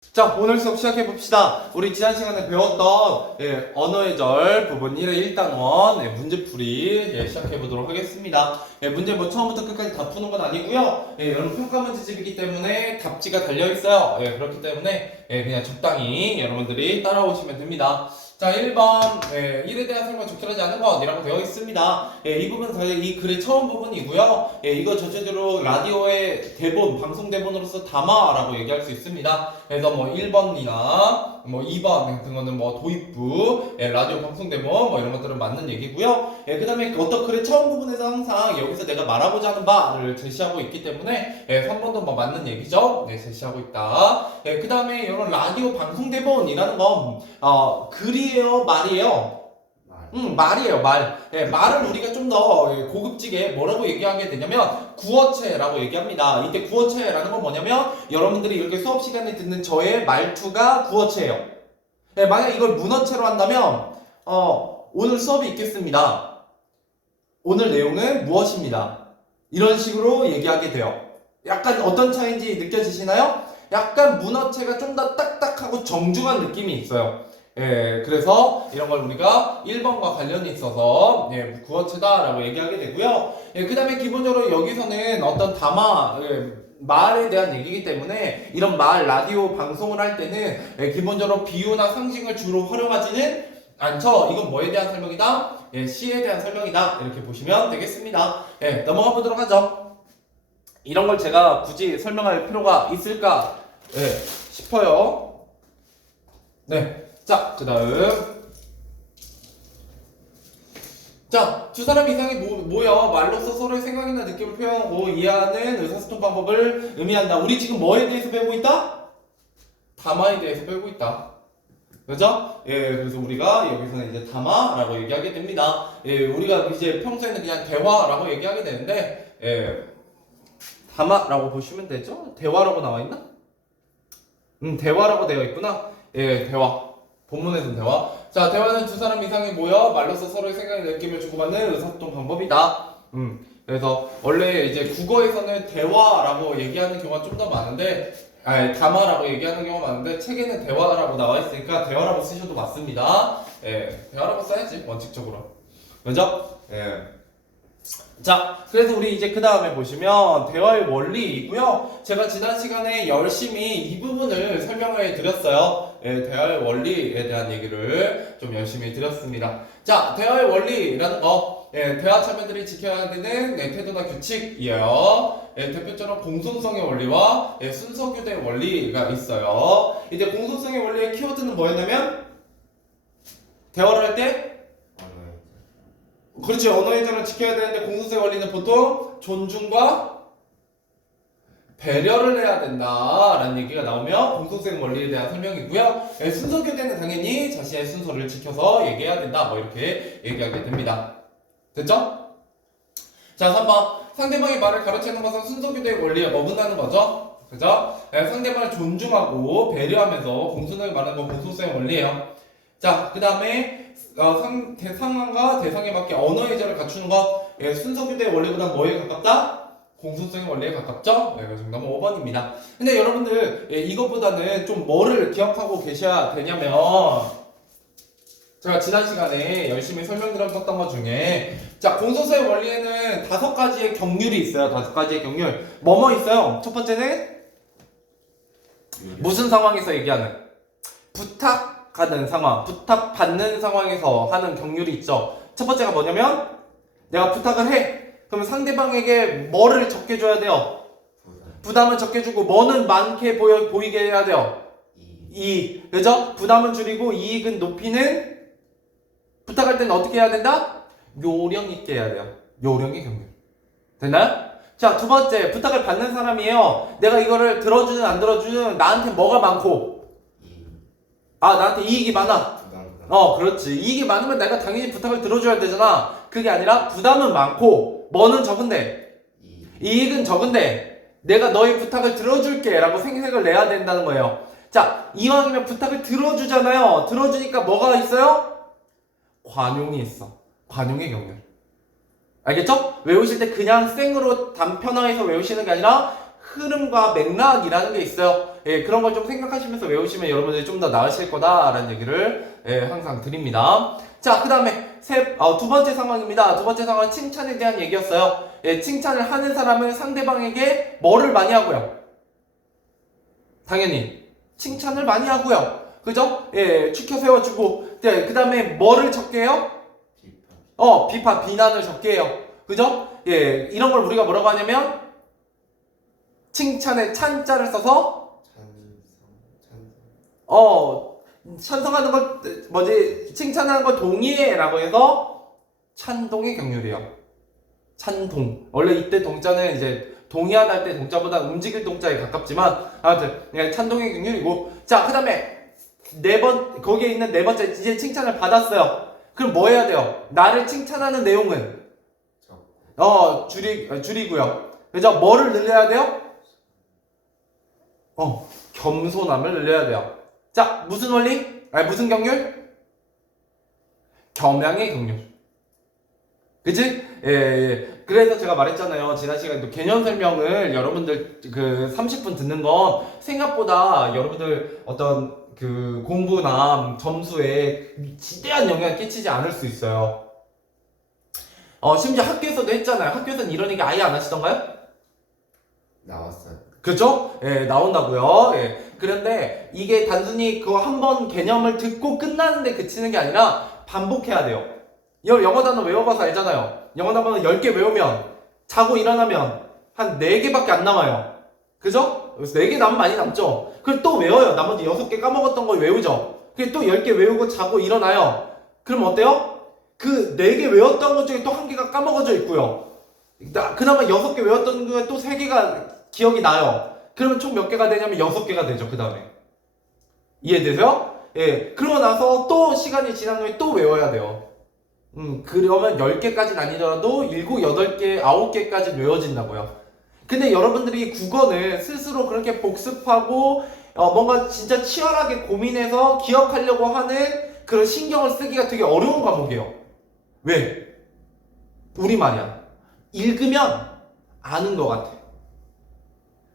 자, 오늘 수업 시작해봅시다. 우리 지난 시간에 배웠던 언어의 절 부분 1의 1단원 문제풀이 시작해보도록 하겠습니다. 문제 뭐 처음부터 끝까지 다 푸는 건 아니고요. 여러분 평가 문제집이기 때문에 답지가 달려있어요. 그렇기 때문에 그냥 적당히 여러분들이 따라오시면 됩니다. 자, 1번 1에 대한 설명 적절하지 않은 것이라고 되어 있습니다. 이 부분은 사실 이 글의 처음 부분이고요. 이거 전체적으로 라디오의 대본, 방송 대본으로서 담아라고 얘기할 수 있습니다. 그래서 뭐 1번이나 뭐 2번 같은 거는 뭐 도입부, 라디오 방송 대본 뭐 이런 것들은 맞는 얘기고요. 그 다음에 어떤 글의 처음 부분에서 항상 여기서 내가 말하고자 하는 바를 제시하고 있기 때문에 3번도 뭐 맞는 얘기죠. 제시하고 있다. 그 다음에 이런 라디오 방송 대본이라는 건 글이에요, 말이에요? 말이에요, 말. 말을 우리가 좀 더 고급지게 뭐라고 얘기하게 되냐면 구어체라고 얘기합니다. 이때 구어체라는 건 뭐냐면 여러분들이 이렇게 수업 시간에 듣는 저의 말투가 구어체예요. 만약 이걸 문어체로 한다면 오늘 수업이 있겠습니다. 오늘 내용은 무엇입니다. 이런 식으로 얘기하게 돼요. 약간 어떤 차이인지 느껴지시나요? 약간 문어체가 좀 더 딱딱하고 정중한 느낌이 있어요. 그래서 이런 걸 우리가 1번과 관련이 있어서 구어체다라고 얘기하게 되고요. 그 다음에 기본적으로 여기서는 어떤 말에 대한 얘기이기 때문에 이런 라디오 방송을 할 때는 기본적으로 비유나 상징을 주로 활용하지는 않죠. 이건 뭐에 대한 설명이다? 시에 대한 설명이다. 이렇게 보시면 되겠습니다. 넘어가 보도록 하죠. 이런 걸 제가 굳이 설명할 필요가 있을까 싶어요. 자, 그 다음. 자, 두 사람 이상이 모여 말로써 서로의 생각이나 느낌을 표현하고 이해하는 의사소통 방법을 의미한다. 우리 지금 뭐에 대해서 배우고 있다? 담화에 대해서 배우고 있다. 그죠? 그래서 우리가 여기서는 이제 담화라고 얘기하게 됩니다. 우리가 이제 평소에는 그냥 대화라고 얘기하게 되는데, 담화라고 보시면 되죠? 대화라고 나와 있나? 대화라고 되어 있구나. 대화. 본문에서는 대화. 자, 대화는 두 사람 이상이 모여 말로써 서로의 생각을 느낌을 주고받는 의사소통 방법이다. 그래서 원래 이제 국어에서는 대화라고 얘기하는 경우가 좀 더 많은데, 담화라고 얘기하는 경우가 많은데 책에는 대화라고 나와 있으니까 대화라고 쓰셔도 맞습니다. 대화라고 써야지 원칙적으로. 그죠? 자, 그래서 우리 이제 그 다음에 보시면 대화의 원리이고요. 제가 지난 시간에 열심히 이 부분을 설명해 드렸어요. 대화의 원리에 대한 얘기를 좀 열심히 드렸습니다. 자, 대화의 원리라는 거, 대화 참여들이 지켜야 되는 태도나 규칙이에요. 대표적으로 공손성의 원리와 순서교대의 원리가 있어요. 이제 공손성의 원리의 키워드는 뭐였냐면 대화를 할때 그렇지, 언어의 절을 지켜야 되는데 공손성의 원리는 보통 존중과 배려를 해야 된다라는 얘기가 나오면 공손성의 원리에 대한 설명이고요. 순서교대는 당연히 자신의 순서를 지켜서 얘기해야 된다, 뭐 이렇게 얘기하게 됩니다. 됐죠? 자, 3번. 상대방의 말을 가로채는 것은 순서교대의 원리에 머문다는 거죠. 그죠? 상대방을 존중하고 배려하면서 공손하게 말하는 건 공손성의 원리예요. 자, 그 다음에 상황과 대상에 맞게 언어의 절을 갖추는 것, 순서교대의 원리보다 뭐에 가깝다? 공손성의 원리에 가깝죠? 정답은 5번입니다. 근데 여러분들 이것보다는 좀 뭐를 기억하고 계셔야 되냐면 제가 지난 시간에 열심히 설명드렸던 것 중에 자, 공손성의 원리에는 5가지의 경률이 있어요. 5가지의 경률. 뭐뭐 있어요? 첫 번째는 무슨 상황에서 얘기하는? 부탁하는 상황, 부탁받는 상황에서 하는 경률이 있죠. 첫 번째가 뭐냐면 내가 부탁을 해. 그러면 상대방에게 뭐를 적게 줘야 돼요? 부담을 적게 주고 뭐는 많게 보이게 해야 돼요? 이익. 그죠? 부담은 줄이고 이익은 높이는 부탁할 때는 어떻게 해야 된다? 요령 있게 해야 돼요. 요령의 경률. 됐나요? 자, 두 번째, 부탁을 받는 사람이에요. 내가 이거를 들어주든 안 들어주든 나한테 뭐가 많고 나한테 이익이 많아. 그렇지. 이익이 많으면 내가 당연히 부탁을 들어줘야 되잖아. 그게 아니라 부담은 많고 뭐는 적은데 이익은 적은데 내가 너의 부탁을 들어줄게 라고 생색을 내야 된다는 거예요. 자, 이왕이면 부탁을 들어주잖아요. 들어주니까 뭐가 있어요? 관용이 있어. 관용의 경륜. 알겠죠? 외우실 때 그냥 생으로 단편화해서 외우시는 게 아니라 흐름과 맥락이라는 게 있어요. 예, 그런 걸 좀 생각하시면서 외우시면 여러분들이 좀 더 나으실 거다라는 얘기를 항상 드립니다. 자, 그 다음에 두 번째 상황입니다. 두 번째 상황은 칭찬에 대한 얘기였어요. 예, 칭찬을 하는 사람은 상대방에게 뭐를 많이 하고요? 당연히 칭찬을 많이 하고요. 그죠? 예, 추켜 세워주고. 네, 그 다음에 뭐를 적게 해요? 비판, 비난을 적게 해요. 그죠? 예, 이런 걸 우리가 뭐라고 하냐면 칭찬에 찬자를 써서 찬성하는 것 칭찬하는 거 동의해라고 해서 찬동의 경륜이에요. 찬동. 원래 이때 동자는 이제 동의하다 할 때 동자보다 움직일 동자에 가깝지만 아무튼 찬동의 경륜이고. 자, 그다음에 거기에 있는 네 번째 이제 칭찬을 받았어요. 그럼 뭐 해야 돼요? 나를 칭찬하는 내용은 줄이고요. 그죠? 뭐를 늘려야 돼요? 겸손함을 늘려야 돼요. 자, 무슨 원리? 무슨 경륜? 겸양의 경륜. 그치? 예. 그래서 제가 말했잖아요. 지난 시간에 또 개념 설명을 여러분들 30분 듣는 건 생각보다 여러분들 어떤 공부나 점수에 지대한 영향을 끼치지 않을 수 있어요. 심지어 학교에서도 했잖아요. 학교에서는 이런 얘기 아예 안 하시던가요? 나왔어요. 그죠? 예, 나온다고요. 예. 그런데 이게 단순히 그 한 번 개념을 듣고 끝나는데 그치는 게 아니라 반복해야 돼요. 영어 단어 외워봐서 알잖아요. 영어 단어는 10개 외우면 자고 일어나면 한 4개밖에 안 남아요. 그죠? 그래서 4개 남으면 많이 남죠? 그걸 또 외워요. 나머지 6개 까먹었던 걸 외우죠? 그게 또 10개 외우고 자고 일어나요. 그럼 어때요? 그 4개 외웠던 것 중에 또 1개가 까먹어져 있고요. 그나마 6개 외웠던 거에 또 3개가 기억이 나요. 그러면 총 몇 개가 되냐면 6개가 되죠. 그 다음에. 이해되세요? 예. 그러고 나서 또 시간이 지난 후에 또 외워야 돼요. 그러면 10개까지는 아니더라도 7, 8개, 9개까지 외워진다고요. 근데 여러분들이 국어는 스스로 그렇게 복습하고 뭔가 진짜 치열하게 고민해서 기억하려고 하는 그런 신경을 쓰기가 되게 어려운 과목이에요. 왜? 우리말이야. 읽으면 아는 것 같아.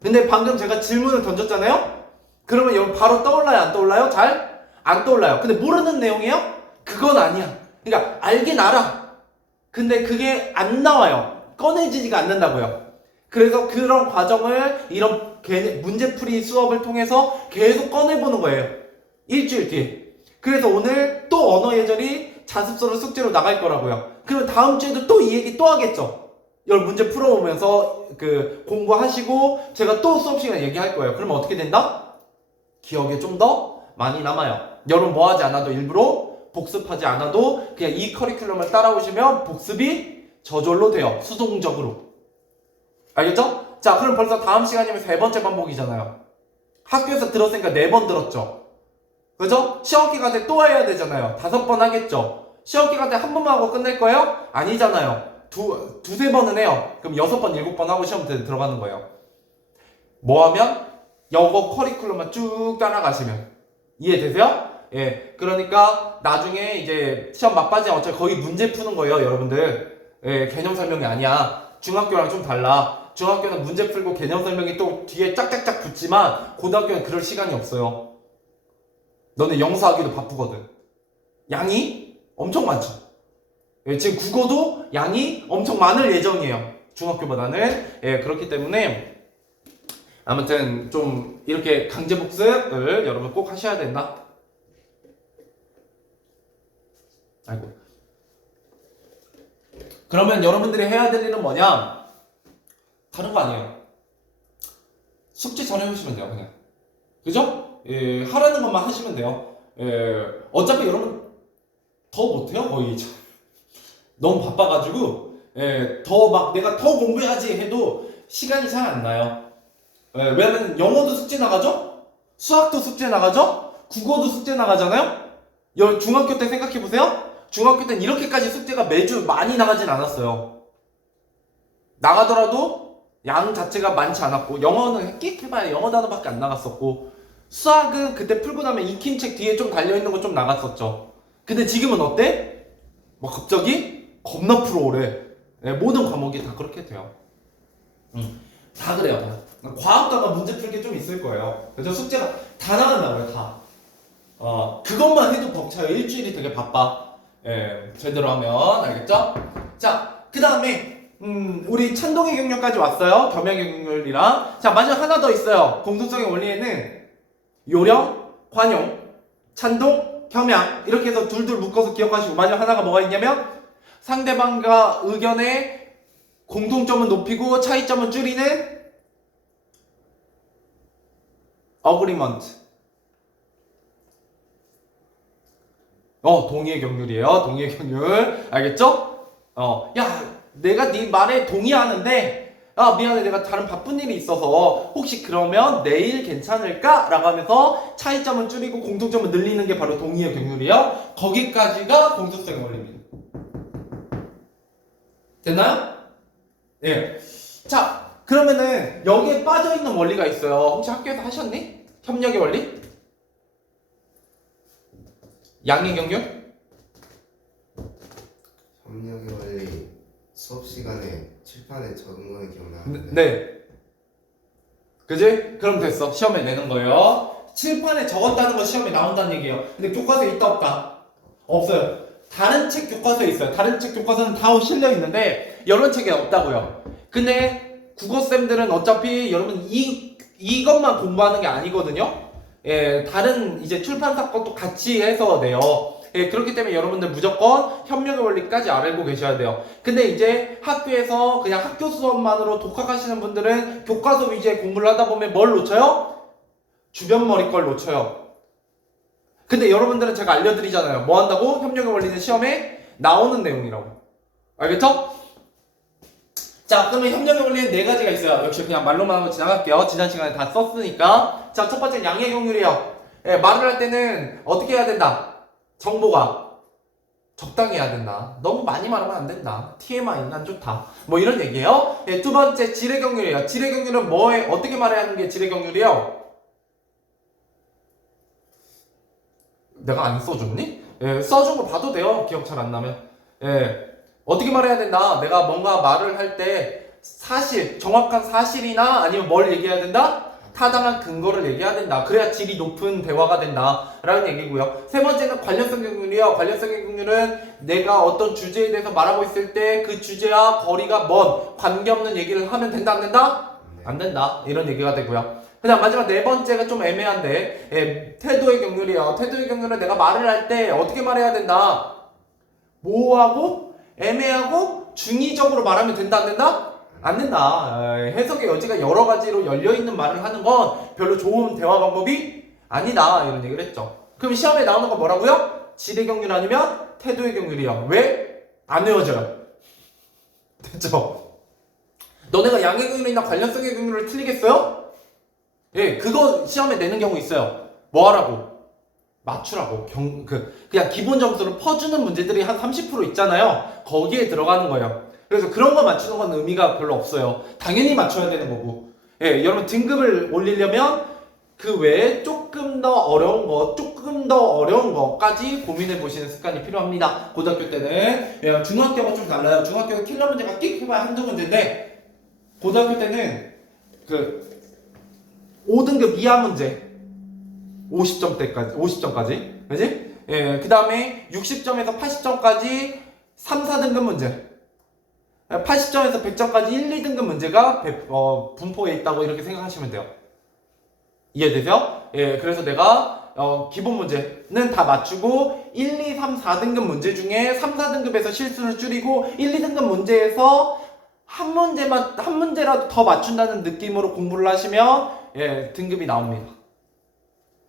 근데 방금 제가 질문을 던졌잖아요? 그러면 여러분 바로 떠올라요? 안 떠올라요? 잘? 안 떠올라요. 근데 모르는 내용이에요? 그건 아니야. 그러니까 알긴 알아. 근데 그게 안 나와요. 꺼내지지가 않는다고요. 그래서 그런 과정을 이런 문제풀이 수업을 통해서 계속 꺼내보는 거예요. 일주일 뒤에. 그래서 오늘 또 언어 예절이 자습서로 숙제로 나갈 거라고요. 그러면 다음 주에도 또 이 얘기 또 하겠죠. 여러분 문제 풀어오면서 공부하시고 제가 또 수업 시간에 얘기할 거예요. 그러면 어떻게 된다? 기억에 좀 더 많이 남아요. 여러분 뭐 하지 않아도 일부러 복습하지 않아도 그냥 이 커리큘럼을 따라오시면 복습이 저절로 돼요. 수동적으로. 알겠죠? 자, 그럼 벌써 다음 시간이면 3번째 반복이잖아요. 학교에서 들었으니까 4번 들었죠. 그죠? 시험 기간 때 또 해야 되잖아요. 5번 하겠죠. 시험 기간 때 한 번만 하고 끝낼 거예요? 아니잖아요. 두세 번은 해요. 그럼 6번, 7번 하고 시험 들어가는 거예요. 뭐 하면? 영어 커리큘럼만 쭉 따라가시면. 이해되세요? 예. 그러니까 나중에 이제 시험 막바지에 어차피 거의 문제 푸는 거예요, 여러분들. 예, 개념 설명이 아니야. 중학교랑 좀 달라. 중학교는 문제 풀고 개념 설명이 또 뒤에 짝짝짝 붙지만 고등학교는 그럴 시간이 없어요. 너네 영수하기도 바쁘거든. 양이 엄청 많죠. 예, 지금 국어도 양이 엄청 많을 예정이에요. 중학교보다는. 예, 그렇기 때문에 아무튼 좀 이렇게 강제 복습을 여러분 꼭 하셔야 된다. 아이고. 그러면 여러분들이 해야 될 일은 뭐냐? 다른 거 아니에요. 숙제 잘 해오시면 돼요, 그냥. 그죠? 예, 하라는 것만 하시면 돼요. 예, 어차피 여러분 더 못해요, 거의. 너무 바빠가지고, 예, 더 막 내가 더 공부해야지 해도 시간이 잘 안 나요. 예, 왜냐면 영어도 숙제 나가죠? 수학도 숙제 나가죠? 국어도 숙제 나가잖아요? 중학교 때 생각해보세요. 중학교 때는 이렇게까지 숙제가 매주 많이 나가진 않았어요. 나가더라도 양 자체가 많지 않았고, 영어는 끼해봐야 영어 단어밖에 안 나갔었고, 수학은 그때 풀고 나면 익힘책 뒤에 좀 달려있는 거 좀 나갔었죠. 근데 지금은 어때? 뭐 갑자기 겁나 풀어오래. 네, 모든 과목이 다 그렇게 돼요. 다 그래요. 과학도 아마 문제 풀 게 좀 있을 거예요. 그래서 숙제가 다 나간다고요, 다. 그것만 해도 벅차요. 일주일이 되게 바빠. 예, 제대로 하면. 알겠죠? 자, 그 다음에, 우리 찬동의 경률까지 왔어요. 겸양의 경률이랑. 자, 마지막 하나 더 있어요. 공통성의 원리에는 요령, 관용, 찬동, 겸양. 이렇게 해서 둘둘 묶어서 기억하시고, 마지막 하나가 뭐가 있냐면, 상대방과 의견의 공통점은 높이고 차이점은 줄이는 어그리먼트. 동의의 경률이에요. 동의의 경률. 알겠죠? 야, 내가 네 말에 동의하는데, 미안해. 내가 다른 바쁜 일이 있어서, 혹시 그러면 내일 괜찮을까? 라고 하면서 차이점은 줄이고 공통점은 늘리는 게 바로 동의의 경률이에요. 거기까지가 공통성의 원리입니다. 됐나요? 예. 자, 그러면은 여기에 빠져있는 원리가 있어요. 혹시 학교에서 하셨니? 협력의 원리? 양의 경률? 협력의 원리 수업 시간에 칠판에 적은 거는 기억나는데. 네. 그지? 그럼 됐어. 시험에 내는 거예요. 칠판에 적었다는 거 시험에 나온다는 얘기예요. 근데 교과서에 있다 없다? 없어요. 다른 책 교과서에 있어요. 다른 책 교과서는 다 실려 있는데 여러 책에 없다고요. 근데 국어쌤들은 어차피 여러분 이것만 공부하는 게 아니거든요. 예, 다른 이제 출판사 것도 같이 해서 내요. 예, 그렇기 때문에 여러분들 무조건 협력의 원리까지 알고 계셔야 돼요. 근데 이제 학교에서 그냥 학교 수업만으로 독학하시는 분들은 교과서 위주의 공부를 하다 보면 뭘 놓쳐요? 주변 머리 걸 놓쳐요. 근데 여러분들은 제가 알려드리잖아요. 뭐 한다고? 협력의 원리는 시험에 나오는 내용이라고. 알겠죠? 자, 그러면 협력의 원리는 네 가지가 있어요. 역시 그냥 말로만 하고 지나갈게요. 지난 시간에 다 썼으니까. 자, 첫 번째는 양의 경률이에요. 예, 말을 할 때는 어떻게 해야 된다? 정보가 적당히 해야 된다. 너무 많이 말하면 안 된다. TMI 난 좋다. 뭐 이런 얘기예요. 예, 두 번째 질의 경률이에요. 질의 경률은 뭐에 어떻게 말해야 하는 게 질의 경률이에요? 내가 안 써줬니? 예, 써준 거 봐도 돼요. 기억 잘 안 나면. 예, 어떻게 말해야 된다? 내가 뭔가 말을 할 때 사실, 정확한 사실이나 아니면 뭘 얘기해야 된다? 타당한 근거를 얘기해야 된다. 그래야 질이 높은 대화가 된다. 라는 얘기고요. 세 번째는 관련성 경률이에요. 관련성 경률은 내가 어떤 주제에 대해서 말하고 있을 때 그 주제와 거리가 먼, 관계없는 얘기를 하면 된다, 안 된다? 안 된다. 이런 얘기가 되고요. 그 다음 마지막 네 번째가 좀 애매한데, 예, 태도의 경률이에요. 태도의 경률은 내가 말을 할 때 어떻게 말해야 된다? 모호하고, 애매하고, 중의적으로 말하면 된다, 안 된다? 안 된다. 해석의 여지가 여러 가지로 열려있는 말을 하는 건 별로 좋은 대화 방법이 아니다. 이런 얘기를 했죠. 그럼 시험에 나오는 건 뭐라고요? 질의 경률 아니면 태도의 경률이요. 왜? 안 외워져요. 됐죠? 너네가 양의 경률이나 관련성의 경률을 틀리겠어요? 예, 그거 시험에 내는 경우 있어요. 뭐 하라고? 맞추라고. 그냥 기본 점수로 퍼주는 문제들이 한 30% 있잖아요. 거기에 들어가는 거예요. 그래서 그런 거 맞추는 건 의미가 별로 없어요. 당연히 맞춰야 되는 거고. 예, 여러분 등급을 올리려면 그 외에 조금 더 어려운 거까지 고민해 보시는 습관이 필요합니다. 고등학교 때는. 예, 중학교가 좀 달라요. 중학교는 킬러 문제가 끽 해봐야 한두 문제인데, 고등학교 때는 5등급 이하 문제 50점까지. 그지? 예, 그 다음에 60점에서 80점까지 3, 4등급 문제. 80점에서 100점까지 1, 2등급 문제가 분포에 있다고 이렇게 생각하시면 돼요. 이해되세요? 예, 그래서 내가 기본 문제는 다 맞추고 1, 2, 3, 4등급 문제 중에 3, 4등급에서 실수를 줄이고 1, 2등급 문제에서 한 문제라도 더 맞춘다는 느낌으로 공부를 하시면 예, 등급이 나옵니다.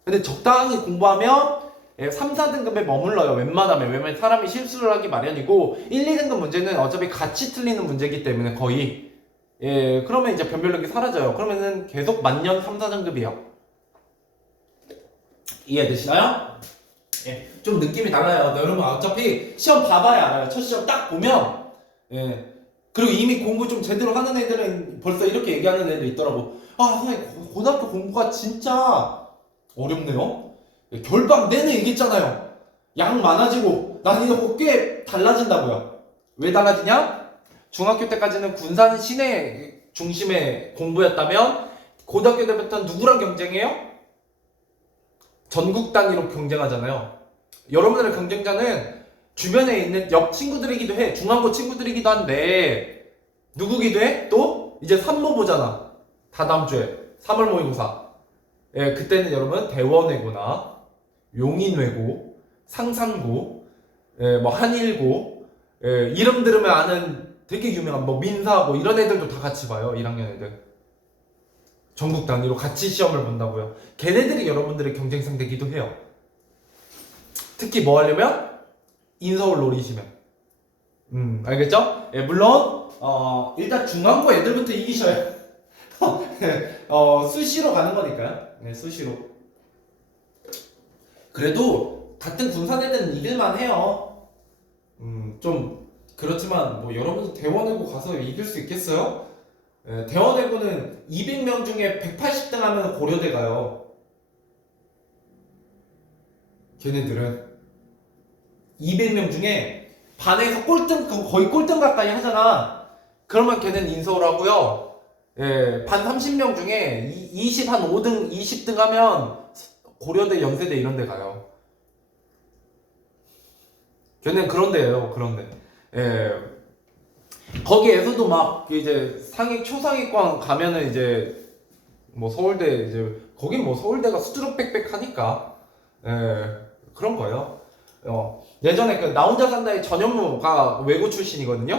근데 적당히 공부하면 3, 4등급에 머물러요. 웬만하면 사람이 실수를 하기 마련이고 1, 2등급 문제는 어차피 같이 틀리는 문제이기 때문에 거의 그러면 이제 변별력이 사라져요. 그러면은 계속 만년 3, 4등급이에요. 이해되시나요? 예, 좀 느낌이 달라요. 여러분 어차피 시험 봐봐야 알아요. 첫 시험 딱 보면 그리고 이미 공부 좀 제대로 하는 애들은 벌써 이렇게 얘기하는 애들 있더라고. 선생님 고등학교 공부가 진짜 어렵네요. 결방 내내 얘기했잖아요. 양 많아지고 난이도가 꽤 달라진다고요. 왜 달라지냐? 중학교 때까지는 군산 시내 중심의 공부였다면 고등학교 때부터 누구랑 경쟁해요? 전국 단위로 경쟁하잖아요. 여러분들의 경쟁자는 주변에 있는 옆 친구들이기도 해. 중앙고 친구들이기도 한데 누구기도 해? 또 이제 산모보잖아. 다다음 주에 3월 모의고사. 예, 그때는 여러분 대원외고나 용인외고, 상산고, 예, 뭐 한일고, 예, 이름 들으면 아는 되게 유명한 뭐 민사고 이런 애들도 다 같이 봐요. 1학년 애들. 전국 단위로 같이 시험을 본다고요. 걔네들이 여러분들의 경쟁 상대기도 해요. 특히 뭐 하려면 인서울 노리시면. 알겠죠? 예, 물론 일단 중앙고 애들부터 이기셔야 수시로 가는 거니까요. 네, 수시로. 그래도 같은 군산 애들은 이길만 해요. 좀 그렇지만 뭐 여러분들 대원외고 가서 이길 수 있겠어요? 예, 대원외고는 200명 중에 180등 하면 고려대 가요. 걔네들은 200명 중에 반에서 꼴등, 거의 꼴등 가까이 하잖아. 그러면 걔는 인서울 하고요. 예, 반 30명 중에 20, 한 5등, 20등 하면 고려대, 연세대 이런 데 가요. 걔는 그런 데예요, 그런 데. 예. 거기에서도 막 이제 초상위권 가면은 이제 뭐 서울대 이제 거긴 뭐 서울대가 수두룩 빽빽 하니까 예, 그런 거예요. 예전에 그 나 혼자 산다의 전현무가 외고 출신이거든요.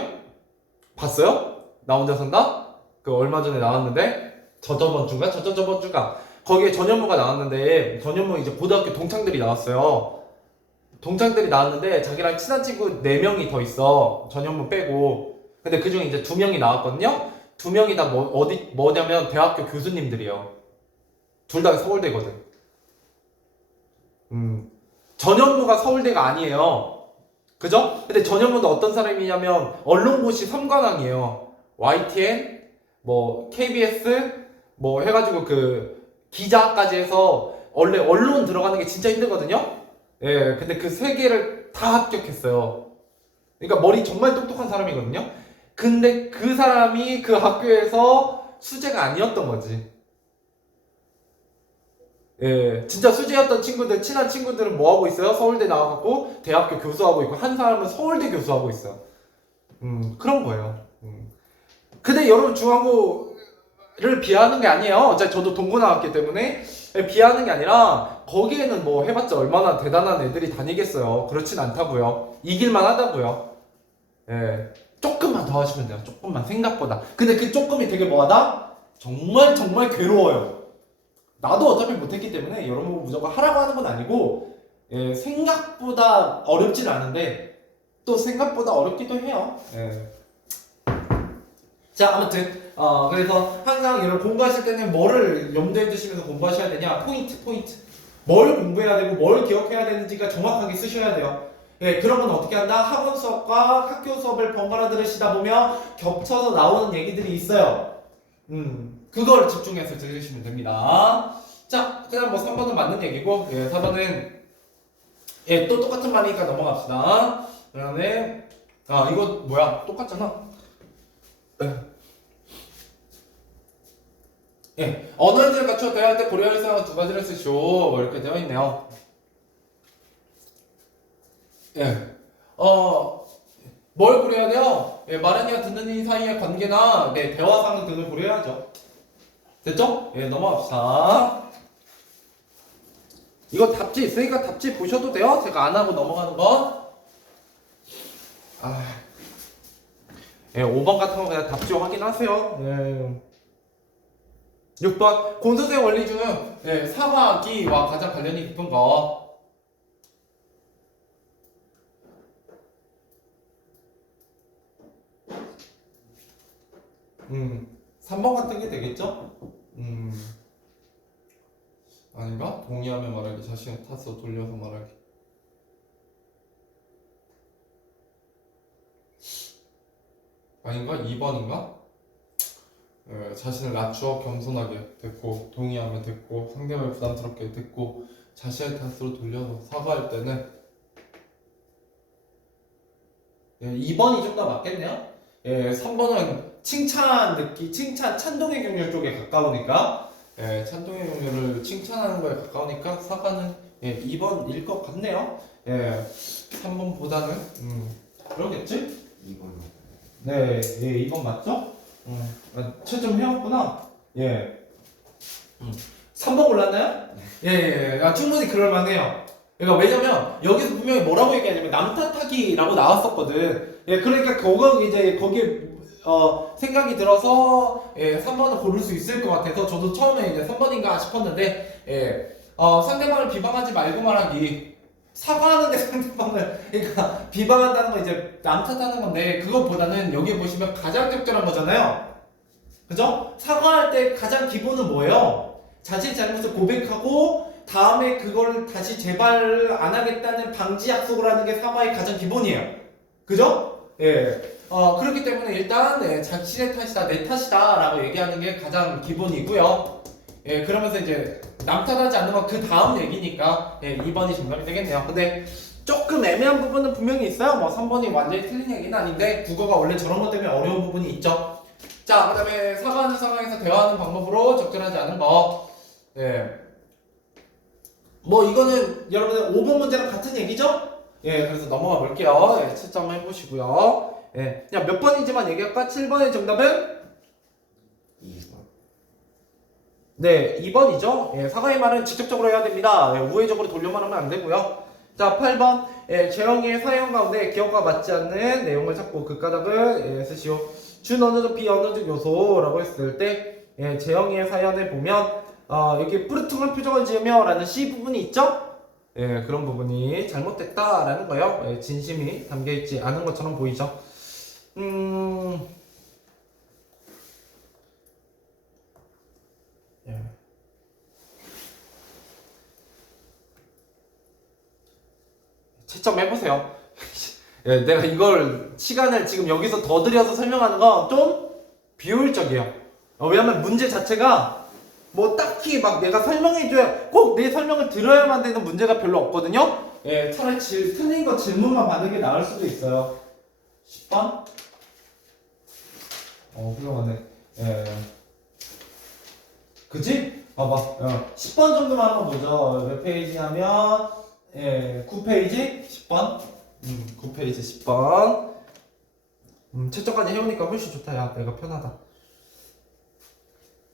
봤어요? 나 혼자 산다? 그 얼마 전에 나왔는데 저저번 주가 거기에 전현무가 나왔는데 전현무 이제 고등학교 동창들이 나왔어요. 동창들이 나왔는데 자기랑 친한 친구 4명이 더 있어. 전현무 빼고. 근데 그 중에 이제 2명이 나왔거든요. 2명이 다 뭐냐면 대학교 교수님들이에요. 둘 다 서울대거든. 전현무가 서울대가 아니에요. 그죠? 근데 전현무도 어떤 사람이냐면 언론고시 3관왕이에요. YTN, 뭐 KBS, 뭐 해가지고 그 기자까지 해서 원래 언론 들어가는 게 진짜 힘들거든요. 예, 근데 그 3개를 다 합격했어요. 그러니까 머리 정말 똑똑한 사람이거든요. 근데 그 사람이 그 학교에서 수재가 아니었던 거지. 예, 진짜 수재였던 친구들, 친한 친구들은 뭐 하고 있어요? 서울대 나와갖고 대학교 교수하고 있고, 한 사람은 서울대 교수하고 있어요. 그런 거예요. 근데 여러분 중앙고를 비하하는 게 아니에요. 어차피 저도 동고 나왔기 때문에 비하하는 게 아니라 거기에는 뭐 해봤자 얼마나 대단한 애들이 다니겠어요. 그렇진 않다고요. 이길만 하다고요. 예, 조금만 더 하시면 돼요. 조금만 생각보다. 근데 그 조금이 되게 뭐하다? 정말 정말 괴로워요. 나도 어차피 못했기 때문에 여러분 무조건 하라고 하는 건 아니고, 예, 생각보다 어렵진 않은데 또 생각보다 어렵기도 해요. 예. 자, 아무튼 그래서 항상 여러분 공부하실 때는 뭐를 염두에 두시면서 공부하셔야 되냐? 포인트. 뭘 공부해야 되고 뭘 기억해야 되는지가 정확하게 쓰셔야 돼요. 예, 그런 건 어떻게 한다? 학원 수업과 학교 수업을 번갈아 들으시다 보면 겹쳐서 나오는 얘기들이 있어요. 그걸 집중해서 들으시면 됩니다. 자, 그냥 뭐 3번은 맞는 얘기고, 예, 4번은 예, 또 똑같은 말이니까 넘어갑시다. 그 다음에 이거 뭐야? 똑같잖아. 예, 언어인지를 갖춰 대화할 때 고려할 사항은 2가지를 쓰시오. 뭐 이렇게 되어 있네요. 예, 뭘 고려해야 돼요? 예, 말하는 이와 듣는 이 사이의 관계나 네, 대화상 등을 고려해야죠. 됐죠? 예, 넘어갑시다. 이거 답지 있으니까 답지 보셔도 돼요. 제가 안 하고 넘어가는 건. 예, 5번 같은 거 그냥 답지 확인하세요. 예. 6번 곤선생 원리 중 예, 사과기와 가장 관련이 깊은 거. 3번 같은 게 되겠죠? 아닌가? 동의하며 말하기, 자신의 탓으로 돌려서 말하기. 아닌가? 2번인가? 자신을 낮추어 겸손하게 됐고, 동의하면 됐고, 상대방을 부담스럽게 됐고, 자신의 탓으로 돌려서 사과할 때는 2번이 좀 더 맞겠네요. 3번은 칭찬, 찬동의 경륜 쪽에 가까우니까 예, 찬동의 용료를 칭찬하는 거에 가까우니까 사과는 예, 2번일 것 같네요. 예, 3번보다는 그러겠지? 2번. 네, 예, 2번 맞죠? 채점 해왔구나. 예. 3번 골랐나요? 예, 예, 예. 충분히 그럴만해요. 그러니까 왜냐면 여기서 분명히 뭐라고 얘기하냐면 남 탓하기라고 나왔었거든. 예, 그러니까 그거 이제 거기에 생각이 들어서 예, 3번을 고를 수 있을 것 같아서 저도 처음에 이제 3번인가 싶었는데 예, 상대방을 비방하지 말고 말하기. 사과하는데 상대방을 그러니까 비방한다는 건 이제 남 탓하는 건데 그것보다는 여기 보시면 가장 적절한 거잖아요. 그죠? 사과할 때 가장 기본은 뭐예요? 자신 잘못을 고백하고 다음에 그걸 다시 재발 안 하겠다는 방지 약속을 하는 게 사과의 가장 기본이에요. 그죠? 예. 그렇기 때문에 일단 네, 자신의 탓이다, 내 탓이다 라고 얘기하는 게 가장 기본이고요. 예, 그러면서 이제 남 탓하지 않는 건 그 다음 얘기니까 예, 2번이 정답이 되겠네요. 근데 조금 애매한 부분은 분명히 있어요. 뭐 3번이 완전히 틀린 얘기는 아닌데 국어가 원래 저런 것 때문에 어려운 부분이 있죠. 자, 그 다음에 사과하는 상황에서 대화하는 방법으로 적절하지 않은 거. 예. 뭐 이거는 여러분들 5번 문제랑 같은 얘기죠? 예, 그래서 넘어가 볼게요. 예, 채점 해보시고요. 예, 그냥 몇 번인지만 얘기할까? 7번의 정답은? 2번. 네, 2번이죠. 예, 사과의 말은 직접적으로 해야 됩니다. 예, 우회적으로 돌려 말하면 안 되고요. 자, 8번. 예, 재영이의 사연 가운데 기억과 맞지 않는 내용을 찾고 그 까닭을 쓰시오. 준 언어적 비언어적 요소라고 했을 때 예, 재영이의 사연을 보면 여기 뿌르퉁한 표정을 지으며 라는 C 부분이 있죠? 예, 그런 부분이 잘못됐다라는 거예요. 예, 진심이 담겨있지 않은 것처럼 보이죠. 예. 채점해보세요. 예, 내가 이걸 시간을 지금 여기서 더 들여서 설명하는 건 좀 비효율적이에요. 왜냐면 문제 자체가 뭐 딱히 막 내가 설명해줘야 꼭 내 설명을 들어야만 되는 문제가 별로 없거든요. 예, 차라리 틀린 거 질문만 받는 게 나을 수도 있어요. 10번? 훌륭하네. 예. 그치? 봐봐. 10번 정도만 한번 보죠. 몇 페이지 하면, 예, 9페이지? 10번? 9페이지 10번. 채점까지 해오니까 훨씬 좋다. 야, 내가 편하다.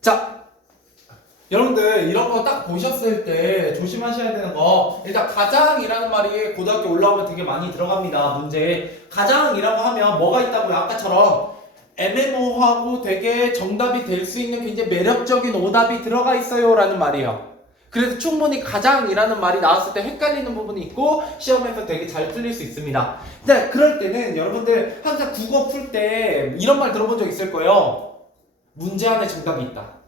자, 여러분들 이런 거 딱 보셨을 때 조심하셔야 되는 거 일단 가장이라는 말이 고등학교 올라오면 되게 많이 들어갑니다. 문제에 가장이라고 하면 뭐가 있다고요? 아까처럼 애매모호하고 되게 정답이 될 수 있는 굉장히 매력적인 오답이 들어가 있어요 라는 말이에요. 그래서 충분히 가장이라는 말이 나왔을 때 헷갈리는 부분이 있고 시험에서 되게 잘 풀릴 수 있습니다. 근데 그럴 때는 여러분들 항상 국어 풀 때 이런 말 들어본 적 있을 거예요. 문제 안에 정답이 있다.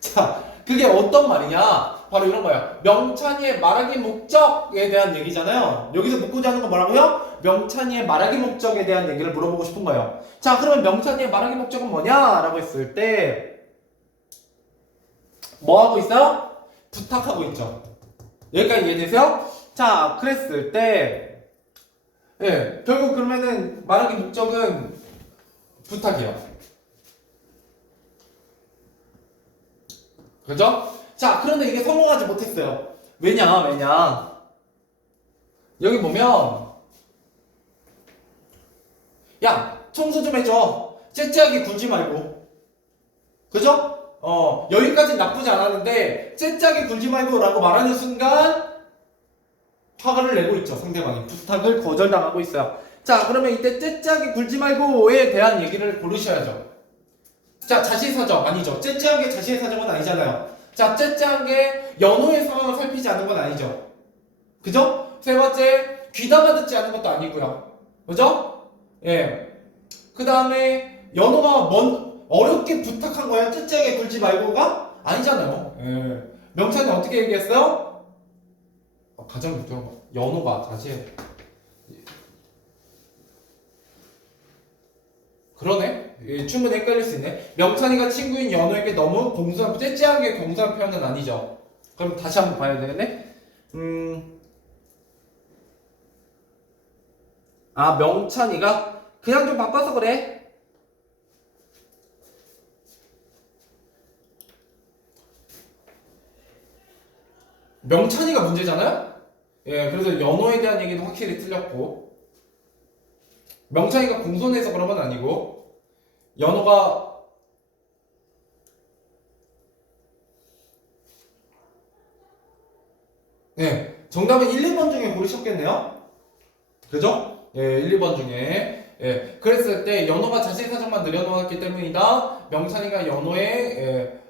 자, 그게 어떤 말이냐? 바로 이런 거예요. 명찬이의 말하기 목적에 대한 얘기잖아요. 여기서 묻고자 하는 건 뭐라고요? 명찬이의 말하기 목적에 대한 얘기를 물어보고 싶은 거예요. 자, 그러면 명찬이의 말하기 목적은 뭐냐? 라고 했을 때 뭐 하고 있어요? 부탁하고 있죠. 여기까지 이해되세요? 자, 그랬을 때 예, 결국 그러면은 말하기 목적은 부탁이에요. 그죠? 자, 그런데 이게 성공하지 못했어요. 왜냐? 여기 보면, 야, 청소 좀 해줘. 째째하게 굴지 말고. 그죠? 여기까지는 나쁘지 않았는데, 째째하게 굴지 말고 라고 말하는 순간, 화를 내고 있죠, 상대방이. 부탁을 거절당하고 있어요. 자, 그러면 이때 째째하게 굴지 말고에 대한 얘기를 고르셔야죠. 자, 자시사정 아니죠. 째째하게 자시의 사정은 아니잖아요. 자, 째째하게 연호의 상황을 살피지 않은 건 아니죠. 그죠? 세 번째, 귀담아 듣지 않은 것도 아니고요. 그죠? 예. 그 다음에 연호가 어렵게 부탁한 거야. 째째하게 굴지 말고가 아니잖아요. 예. 명찬이 어떻게 얘기했어요? 가장 유명한 거. 연호가 자시해. 그러네? 예, 충분히 헷갈릴 수 있네. 명찬이가 친구인 연호에게 너무 째째하게 공수한 표현은 아니죠. 그럼 다시 한번 봐야 되겠네? 명찬이가 그냥 좀 바빠서 그래. 명찬이가 문제잖아요? 예, 그래서 연호에 대한 얘기는 확실히 틀렸고, 명찬이가 공손해서 그런 건 아니고, 연호가 네, 정답은 1, 2번 중에 고르셨겠네요? 그죠? 예, 1, 2번 중에. 예, 그랬을 때 연호가 자신 사정만 늘여놓았기 때문이다. 명찬이가 연호의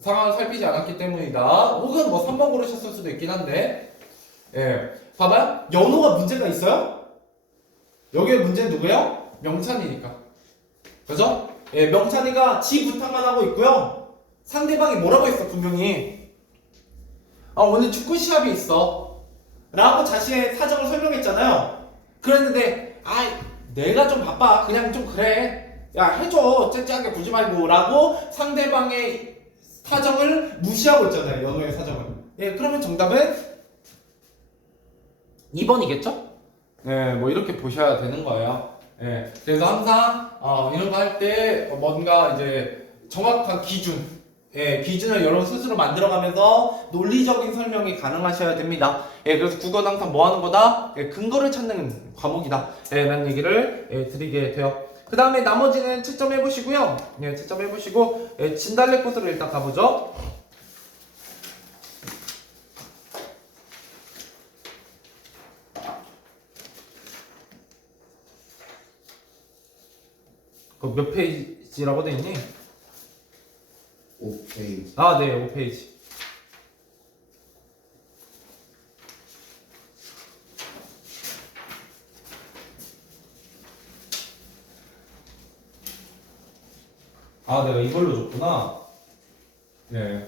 상황을 살피지 않았기 때문이다. 혹은 뭐 3번 고르셨을 수도 있긴 한데. 예, 봐봐요. 연호가 문제가 있어요? 여기에 문제는 누구예요? 명찬이니까. 그죠? 예, 명찬이가 지 부탁만 하고 있고요. 상대방이 뭐라고 했어, 분명히. 오늘 축구 시합이 있어 라고 자신의 사정을 설명했잖아요. 그랬는데 내가 좀 바빠 그냥 좀 그래 야 해줘 째째하게 굴지 말고 라고 상대방의 사정을 무시하고 있잖아요. 연호의 사정을. 예, 그러면 정답은 2번이겠죠? 네, 뭐 이렇게 보셔야 되는 거예요. 예, 그래서 항상 이런 거 할 때 뭔가 이제 정확한 기준, 예, 기준을 여러분 스스로 만들어가면서 논리적인 설명이 가능하셔야 됩니다. 예, 그래서 국어는 항상 뭐 하는 거다? 예, 근거를 찾는 과목이다. 예, 라는 얘기를 드리게 돼요. 그 다음에 나머지는 채점해보시고요. 예, 채점해보시고, 진달래 코스로 일단 가보죠. 몇 페이지라고 돼 있니? 5페이지. 네, 5페이지. 내가 이걸로 줬구나. 네.